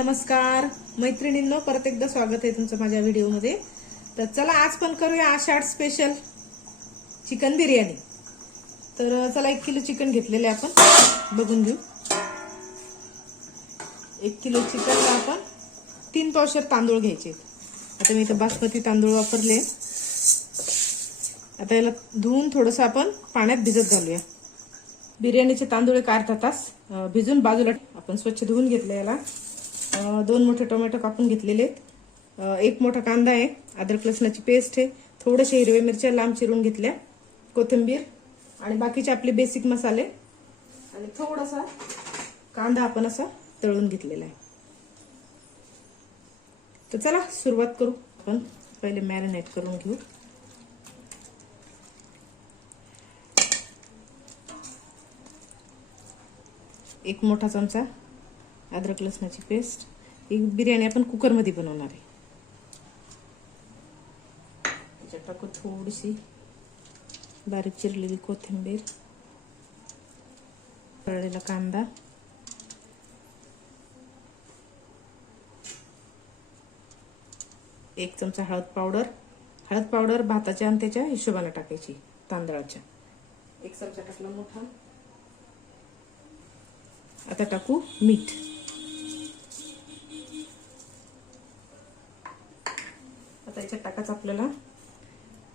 नमस्कार मैत्रिणींनो, परत एकदा स्वागत आहे तुमचं माझ्या व्हिडिओमध्ये। तर चला आज पण करूया आषाढ स्पेशल चिकन बिर्याणी। तर चला 1 किलो चिकन घेतलेले आपण बघून घेऊ। 1 किलो चिकनला आपण 3 पावशेर तांदूळ घ्यायचे। आता मी इथे बासमती तांदूळ वापरले। आता याला धुवून थोडंसं आपण पाण्यात भिजत घालूया। बिर्याणीचे तांदूळ एक अर्धा तास भिजून बाजूला आपण स्वच्छ धुवून घेतले। याला 2 मोठे टोमॅटो कापून घेतलेले आहेत, 1 मोठा कांदा आहे, अद्रक लसणाची पेस्ट आहे, थोडेसे हिरवे मिरच्या लांब चिरून घेतल्या, कोथिंबीर आणि बाकीचे आपले बेसिक मसाले आणि थोडासा कांदा आपण असा तळून घेतलेला आहे। तर चला सुरुवात करू। आपण पहिले मॅरिनेट करून घेऊ। एक मोठा चमचा अद्रक लसणाची पेस्ट। ही बिर्याणी आपण कुकर मध्ये बनवणार आहे। त्याच्यात टाकू थोडीशी बारीक चिरलेली कोथिंबीर, तळलेला कांदा, एक चमचा हळद पावडर। हळद पावडर भाताच्या आणि त्याच्या हिशोबाने टाकायची, तांदळाच्या 1 चमचा टाकला मोठा। आता टाकू मीठ। आता याच्यात टाकायचं आपल्याला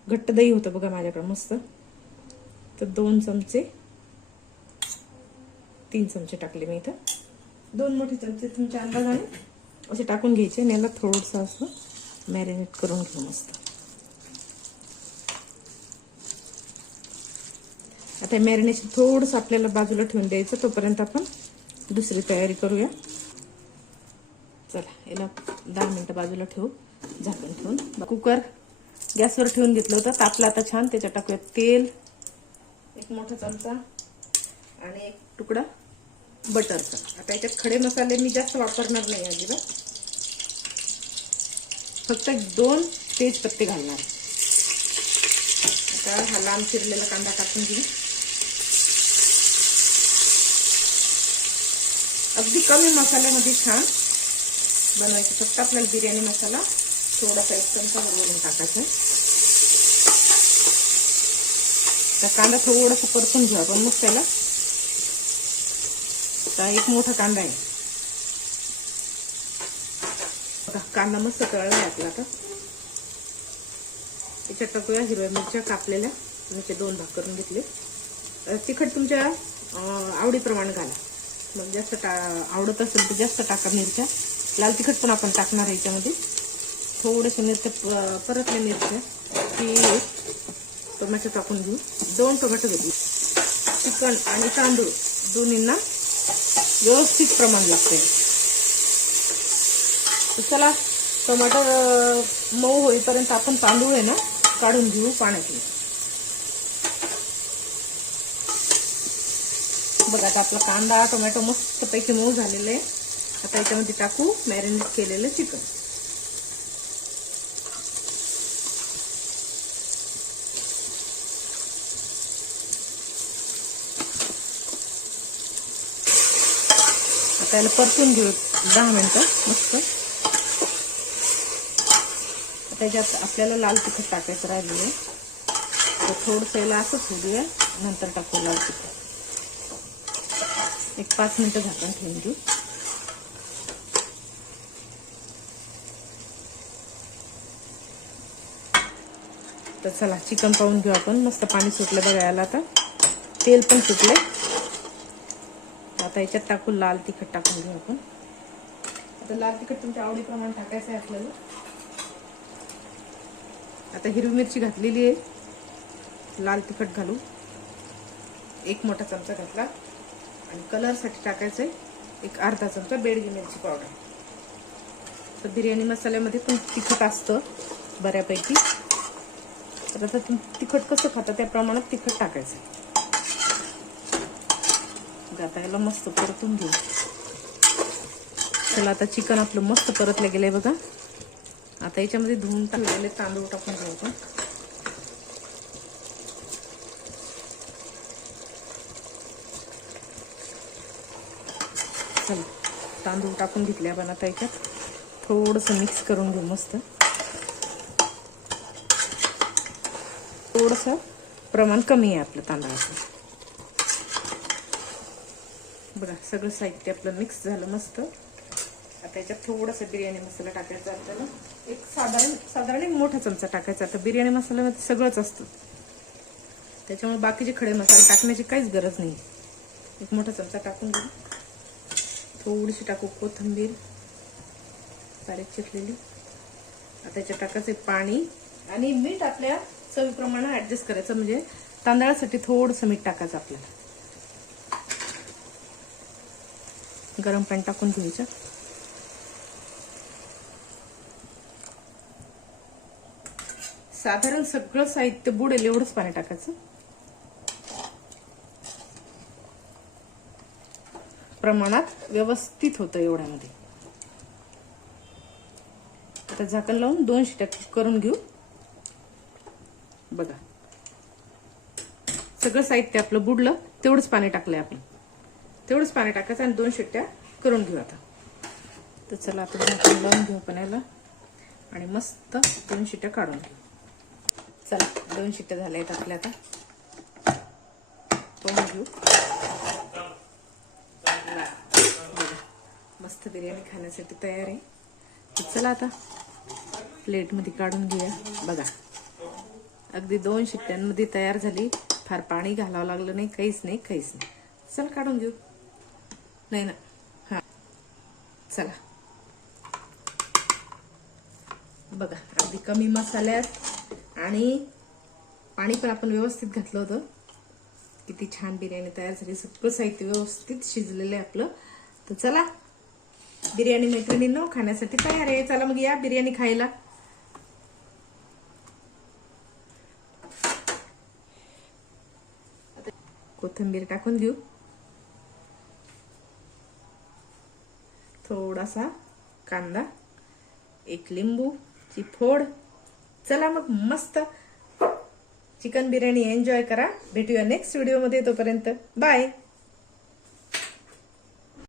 घट्ट दही होतं बघा माझ्याकडे मस्त, तर 2 चमचे 3 चमचे टाकले मी इथं। 2 मोठे चमचे तुमच्या अंदाजाने असे टाकून घ्यायचे आणि याला थोडंसं असं मॅरिनेट करून घेऊ मस्त। आता मॅरिनेशन थोडंसं आपल्याला बाजूला ठेवून द्यायचं, तोपर्यंत आपण दुसरी तयारी करूया। चला याला 10 मिनिटं बाजूला ठेवू झाकण ठेवून। कुकर गॅसवर ठेवून घेतलं होतं, तापलं आता छान। त्याच्यात टाकूया तेल 1 मोठा चमचा आणि 1 तुकडा बटरचा। आता याच्यात खडे मसाले मी जास्त वापरणार नाही अजिबात, फक्त 2 तेजपत्ते घालणार। आता हा लांब चिरलेला कांदा टाकून घेऊ। अगदी कमी मसाल्यामध्ये छान बनवायचं। फक्त आपल्याला बिर्याणी मसाला थोडासा 1 चमचा घालून टाकायचा। तर कांदा थोडासा परतून घेऊ आपण मग त्याला। तर 1 मोठा कांदा आहे, कांदा मस्त तळला आहे आपला। आता त्याच्यात टाकूया हिरव्या मिरच्या कापलेल्या, त्याचे 2 भाग करून घेतले। तिखट तुमच्या आवडीप्रमाणे घाला, मग जास्त आवडत असेल तर जास्त टाका मिरच्या। लाल तिखट पण आपण टाकणार आहे याच्यामध्ये। थोडेसे मिरच्या परतल्या मिरच्या की टोमॅटो टाकून घेऊ। 2 टोमॅटो घेतले। चिकन आणि तांदूळ दोन्हींना व्यवस्थित प्रमाण लागते। तर चला टोमॅटो मऊ होईपर्यंत आपण तांदूळ आहे ना काढून घेऊ पाण्यातून। बघा आता आपला कांदा टोमॅटो मस्तपैकी मऊ झालेले आहे। आता याच्यामध्ये टाकू मॅरिनेट केलेलं चिकन। आता याला परतून घेऊ 10 मिनिटं मस्त। आता याच्यात आपल्याला लाल तिखट टाकायचं राहिलेलं आहे, तर थोडंसं याला असंच होऊ द्या, नंतर टाकू लाल तिखट। 5 मिनिटं झाकण ठेवून घेऊ। तर चला चिकन पाहून घेऊ आपण। मस्त पाणी सुटलं बघा याला, आता तेल पण सुटले। आता याच्यात टाकू लाल तिखट टाकून घेऊ आपण। आता लाल तिखट तुमच्या आवडीप्रमाणे टाकायचं आहे आपल्याला। आता हिरवी मिरची घातलेली आहे, लाल तिखट घालू 1 मोठा चमचा घातला आणि कलरसाठी टाकायचं आहे 1 अर्धा चमचा बेडगी मिरची पावडर। तर बिर्याणी मसाल्यामध्ये पण तिखट असतं बऱ्यापैकी, तर आता तुम्ही तिखट कसं खाता त्या प्रमाणात तिखट टाकायचं। आता याला मस्त परतून घेऊ। चला आता चिकन आपलं मस्त परतलं गेलंय बघा। आता याच्यामध्ये धुवून टाकलेले तांदूळ टाकून घेऊ आपण। चला तांदूळ टाकून घेतले आपण आता याच्यात. थोडंसं मिक्स करून घेऊ मस्त. थोडंसं प्रमाण कमी आहे आपलं तांदळाचं. बघा सगळं साहित्य आपलं मिक्स झालं मस्त. आता याच्यात थोडासा बिर्याणी मसाला टाकायचा आपल्याला. एक साधारण एक मोठा चमचा टाकायचा. आता बिर्याणी मसाल्यामध्ये सगळंच असतं, त्याच्यामुळे बाकीचे खडे मसाले टाकण्याची काहीच गरज नाही. एक मोठा चमचा टाकून घेऊ. थोडीशी टाकू कोथिंबीर बारीक चिरलेली. आता याच्यात टाकायचं पाणी आणि मीठ आपल्या चवीप्रमाणे ऍडजस्ट करायचं. म्हणजे तांदळासाठी थोडंसं मीठ टाकायचं आपल्याला. गरम पाणी टाकून घ्यायचं. साधारण सगळं साहित्य बुडेल एवढंच पाणी टाकायचं. प्रमाणात व्यवस्थित होतं एवढ्यामध्ये. आता झाकण लावून 2 शिट्या करून घेऊ. बघा सगळं साहित्य आपलं बुडलं, तेवढंच पाणी टाकलंय आपण. तेवढंच पाणी टाकायचं आणि 2 शिट्ट्या करून घेऊ आता. तर चला आता झाकण लावून घेऊ आपण याला आणि मस्त 2 शिट्ट्या काढून घेऊ. चला 2 शिट्ट्या झाल्या आहेत आपल्या. आता पाहून घेऊ. मस्त बिर्याणी खाण्यासाठी तयार आहे. तर चला आता प्लेटमध्ये काढून घेऊया. बघा अगदी 2 शिट्ट्यांमध्ये तयार झाली. फार पाणी घालावं लागलं नाही, काहीच नाही. चला काढून घेऊ. नाही ना, हा चला. बघा अगदी कमी मसाल्यात आणि पाणी पण आपण व्यवस्थित घातलं होतं. किती छान बिर्याणी तयार झाली. सगळं साहित्य व्यवस्थित शिजलेलं आहे आपलं. तर चला बिर्याणी मैत्रिणींनो खाण्यासाठी तयार आहे. चला मग या बिर्याणी खायला. कोथिंबीर टाकून घेऊ. थोडासा कांदा, एक लिंबूची फोड. चला मग मस्त चिकन बिर्याणी एन्जॉय करा. भेटूया नेक्स्ट व्हिडिओ मध्ये. तोपर्यंत बाय.